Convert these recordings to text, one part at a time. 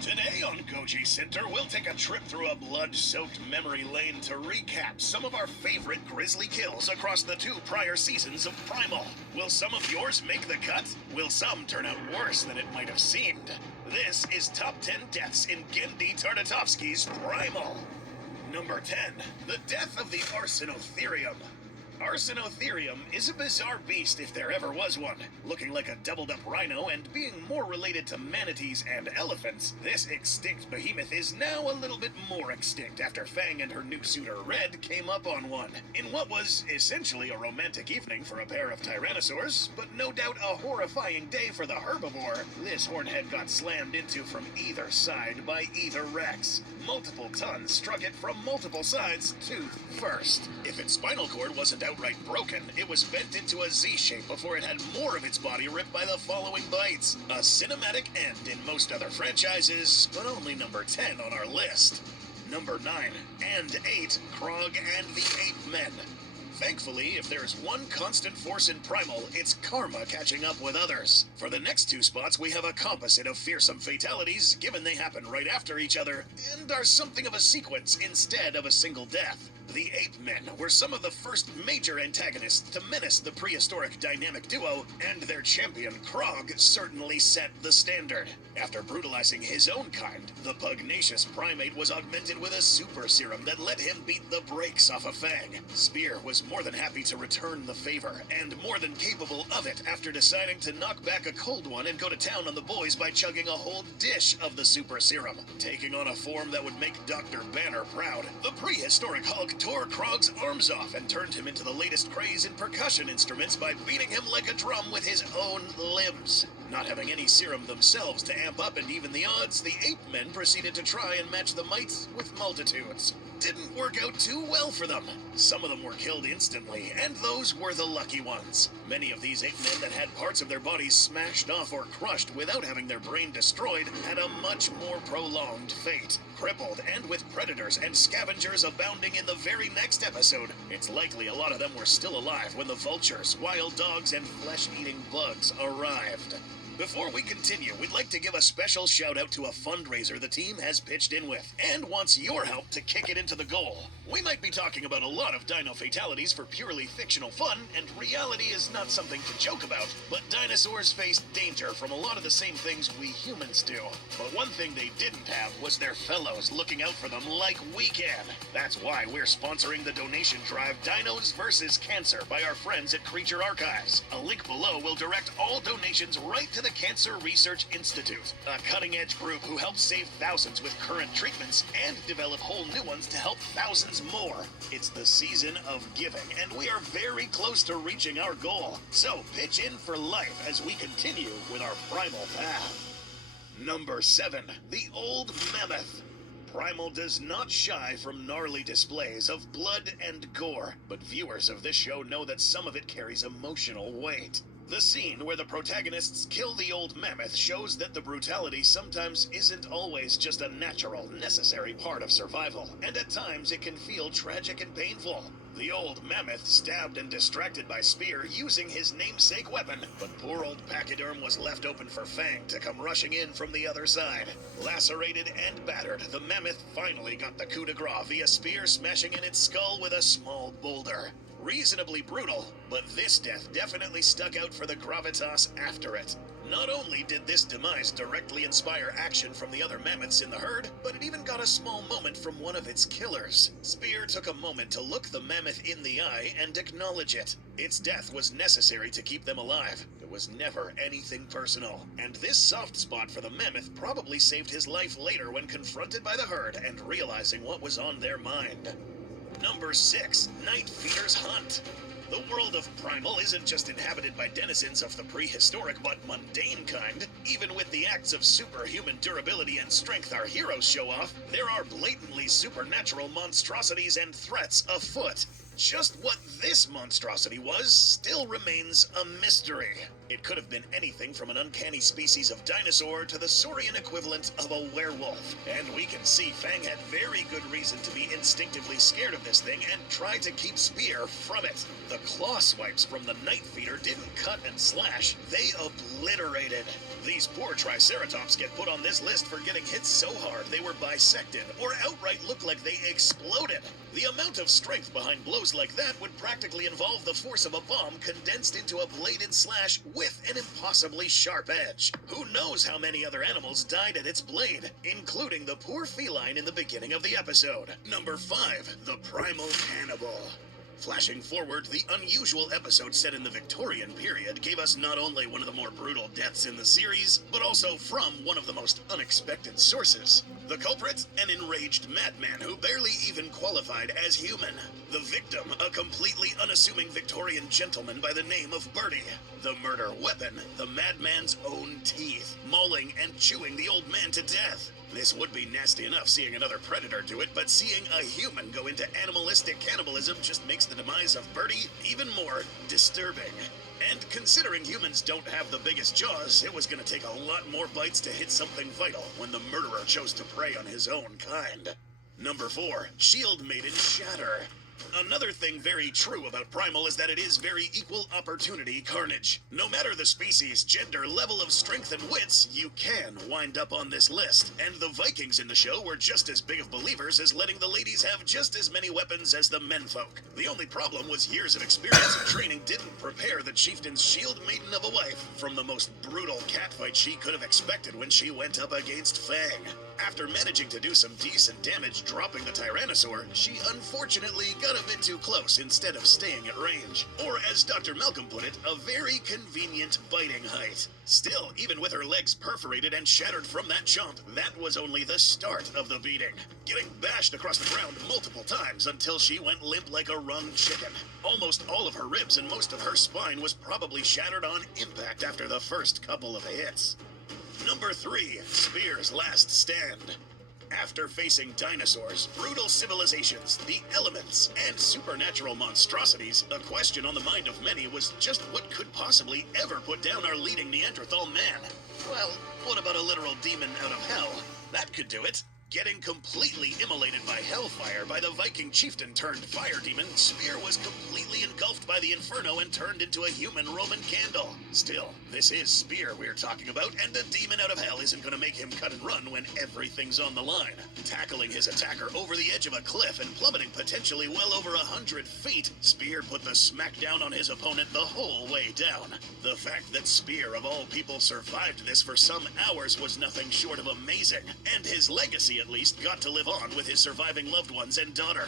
Today on Goji Center, we'll take a trip through a blood-soaked memory lane to recap some of our favorite grisly kills across the 2 prior seasons of Primal. Will some of yours make the cut? Will some turn out worse than it might have seemed? This is Top 10 Deaths in Gendy Tartatovsky's Primal. Number 10. The Death of the Arsinotherium. Arsinotherium is a bizarre beast if there ever was one. Looking like a doubled-up rhino and being more related to manatees and elephants, this extinct behemoth is now a little bit more extinct after Fang and her new suitor Red came up on one. In what was essentially a romantic evening for a pair of tyrannosaurs, but no doubt a horrifying day for the herbivore, this hornhead got slammed into from either side by either Rex. Multiple tons struck it from multiple sides, tooth first. If its spinal cord wasn't outright broken, it was bent into a Z shape before it had more of its body ripped by the following bites. A cinematic end in most other franchises, but only number 10 on our list. Number 9 and 8, Krog and the Ape Men. Thankfully, if there's one constant force in Primal, it's karma catching up with others. For the next 2 spots, we have a composite of fearsome fatalities, given they happen right after each other, and are something of a sequence instead of a single death. The Ape Men were some of the first major antagonists to menace the prehistoric dynamic duo, and their champion, Krog, certainly set the standard. After brutalizing his own kind, the pugnacious primate was augmented with a super serum that let him beat the brakes off of Fang. Spear was more than happy to return the favor, and more than capable of it after deciding to knock back a cold one and go to town on the boys by chugging a whole dish of the super serum. Taking on a form that would make Dr. Banner proud, the prehistoric Hulk tore Krog's arms off and turned him into the latest craze in percussion instruments by beating him like a drum with his own limbs. Not having any serum themselves to amp up and even the odds, the Ape Men proceeded to try and match the mites with multitudes. Didn't work out too well for them. Some of them were killed instantly, and those were the lucky ones. Many of these ape men that had parts of their bodies smashed off or crushed without having their brain destroyed had a much more prolonged fate. Crippled and with predators and scavengers abounding in the very next episode, it's likely a lot of them were still alive when the vultures, wild dogs, and flesh-eating bugs arrived. Before we continue, we'd like to give a special shout out to a fundraiser the team has pitched in with, and wants your help to kick it into the goal. We might be talking about a lot of dino fatalities for purely fictional fun, and reality is not something to joke about, but dinosaurs face danger from a lot of the same things we humans do. But one thing they didn't have was their fellows looking out for them like we can. That's why we're sponsoring the donation drive Dinos vs. Cancer by our friends at Creature Archives. A link below will direct all donations right to the Cancer Research Institute, a cutting-edge group who helps save thousands with current treatments and develop whole new ones to help thousands more. It's the season of giving, and we are very close to reaching our goal. So pitch in for life as we continue with our Primal path. Number 7. The Old Mammoth. Primal does not shy from gnarly displays of blood and gore, but viewers of this show know that some of it carries emotional weight. The scene where the protagonists kill the old mammoth shows that the brutality sometimes isn't always just a natural, necessary part of survival, and at times it can feel tragic and painful. The old mammoth stabbed and distracted by Spear using his namesake weapon, but poor old Pachyderm was left open for Fang to come rushing in from the other side. Lacerated and battered, the mammoth finally got the coup de grace via Spear smashing in its skull with a small boulder. Reasonably brutal, but this death definitely stuck out for the gravitas after it. Not only did this demise directly inspire action from the other mammoths in the herd, but it even got a small moment from one of its killers. Spear took a moment to look the mammoth in the eye and acknowledge it. Its death was necessary to keep them alive. It was never anything personal. And this soft spot for the mammoth probably saved his life later when confronted by the herd and realizing what was on their mind. Number 6. Night Feeder's Hunt. The world of Primal isn't just inhabited by denizens of the prehistoric but mundane kind. Even with the acts of superhuman durability and strength our heroes show off, there are blatantly supernatural monstrosities and threats afoot. Just what this monstrosity was still remains a mystery. It could have been anything from an uncanny species of dinosaur to the saurian equivalent of a werewolf. And we can see Fang had very good reason to be instinctively scared of this thing and tried to keep Spear from it. The claw swipes from the Night Feeder didn't cut and slash, they obliterated. These poor Triceratops get put on this list for getting hit so hard they were bisected, or outright look like they exploded. The amount of strength behind blows like that would practically involve the force of a bomb condensed into a bladed slash with an impossibly sharp edge. Who knows how many other animals died at its blade, including the poor feline in the beginning of the episode. Number 5, the primal cannibal. Flashing forward, the unusual episode set in the Victorian period gave us not only one of the more brutal deaths in the series, but also from one of the most unexpected sources. The culprit, an enraged madman who barely even qualified as human. The victim, a completely unassuming Victorian gentleman by the name of Bertie. The murder weapon, the madman's own teeth, mauling and chewing the old man to death. This would be nasty enough seeing another predator do it, but seeing a human go into animalistic cannibalism just makes the demise of Bertie even more disturbing. And considering humans don't have the biggest jaws, it was going to take a lot more bites to hit something vital when the murderer chose to prey on his own kind. Number 4, Shield Maiden Shatter. Another thing very true about Primal is that it is very equal opportunity carnage. No matter the species, gender, level of strength, and wits, you can wind up on this list. And the Vikings in the show were just as big of believers as letting the ladies have just as many weapons as the menfolk. The only problem was years of experience and training didn't prepare the chieftain's shield maiden of a wife from the most brutal catfight she could have expected when she went up against Fang. After managing to do some decent damage dropping the Tyrannosaur, she unfortunately got a bit too close instead of staying at range. Or as Dr. Malcolm put it, a very convenient biting height. Still, even with her legs perforated and shattered from that chomp, that was only the start of the beating. Getting bashed across the ground multiple times until she went limp like a wrung chicken. Almost all of her ribs and most of her spine was probably shattered on impact after the first couple of hits. Number 3, Spear's Last Stand. After facing dinosaurs, brutal civilizations, the elements, and supernatural monstrosities, a question on the mind of many was just what could possibly ever put down our leading Neanderthal man? Well, what about a literal demon out of hell? That could do it. Getting completely immolated by hellfire by the Viking chieftain turned fire demon, Spear was completely engulfed by the inferno and turned into a human Roman candle. Still, this is Spear we're talking about, and a demon out of hell isn't going to make him cut and run when everything's on the line. Tackling his attacker over the edge of a cliff and plummeting potentially well over 100 feet, Spear put the smackdown on his opponent the whole way down. The fact that Spear, of all people, survived this for some hours was nothing short of amazing, and his legacy at least got to live on with his surviving loved ones and daughter.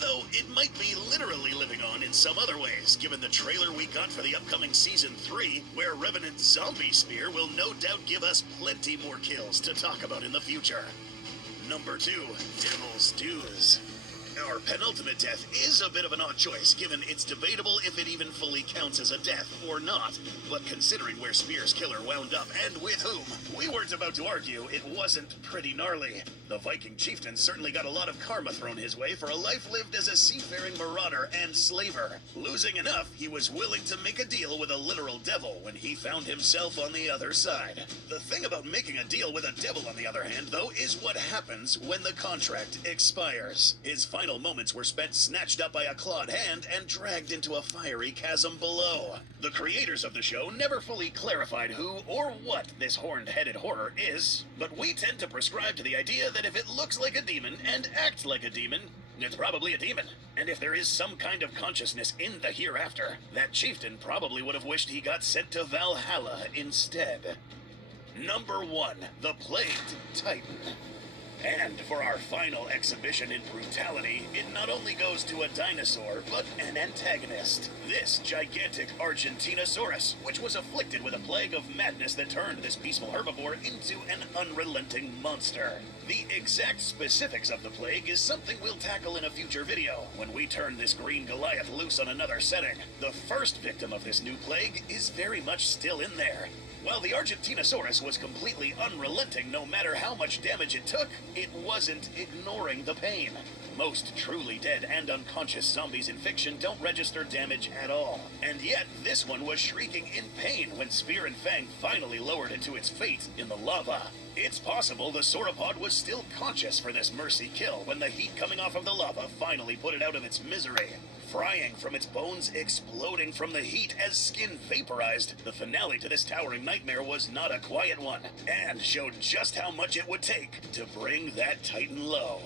Though it might be literally living on in some other ways, given the trailer we got for the upcoming Season 3, where Revenant Zombie Spear will no doubt give us plenty more kills to talk about in the future. Number 2, Devil's Dues. Our penultimate death is a bit of an odd choice, given it's debatable if it even fully counts as a death or not. But considering where Spear's killer wound up and with whom, we weren't about to argue it wasn't pretty gnarly. The Viking chieftain certainly got a lot of karma thrown his way for a life lived as a seafaring marauder and slaver. Losing enough, he was willing to make a deal with a literal devil when he found himself on the other side. The thing about making a deal with a devil, on the other hand, though, is what happens when the contract expires. His final moments were spent snatched up by a clawed hand and dragged into a fiery chasm below. The creators of the show never fully clarified who or what this horned-headed horror is, but we tend to prescribe to the idea that if it looks like a demon and acts like a demon, it's probably a demon. And if there is some kind of consciousness in the hereafter, that chieftain probably would have wished he got sent to Valhalla instead. Number 1, the Plagued Titan. And for our final exhibition in brutality, it not only goes to a dinosaur, but an antagonist. This gigantic Argentinosaurus, which was afflicted with a plague of madness that turned this peaceful herbivore into an unrelenting monster. The exact specifics of the plague is something we'll tackle in a future video, when we turn this green Goliath loose on another setting. The first victim of this new plague is very much still in there. While the Argentinosaurus was completely unrelenting no matter how much damage it took, it wasn't ignoring the pain. Most truly dead and unconscious zombies in fiction don't register damage at all. And yet, this one was shrieking in pain when Spear and Fang finally lowered it to its fate in the lava. It's possible the sauropod was still conscious for this mercy kill when the heat coming off of the lava finally put it out of its misery. Frying from its bones, exploding from the heat as skin vaporized, the finale to this towering nightmare was not a quiet one, and showed just how much it would take to bring that titan low.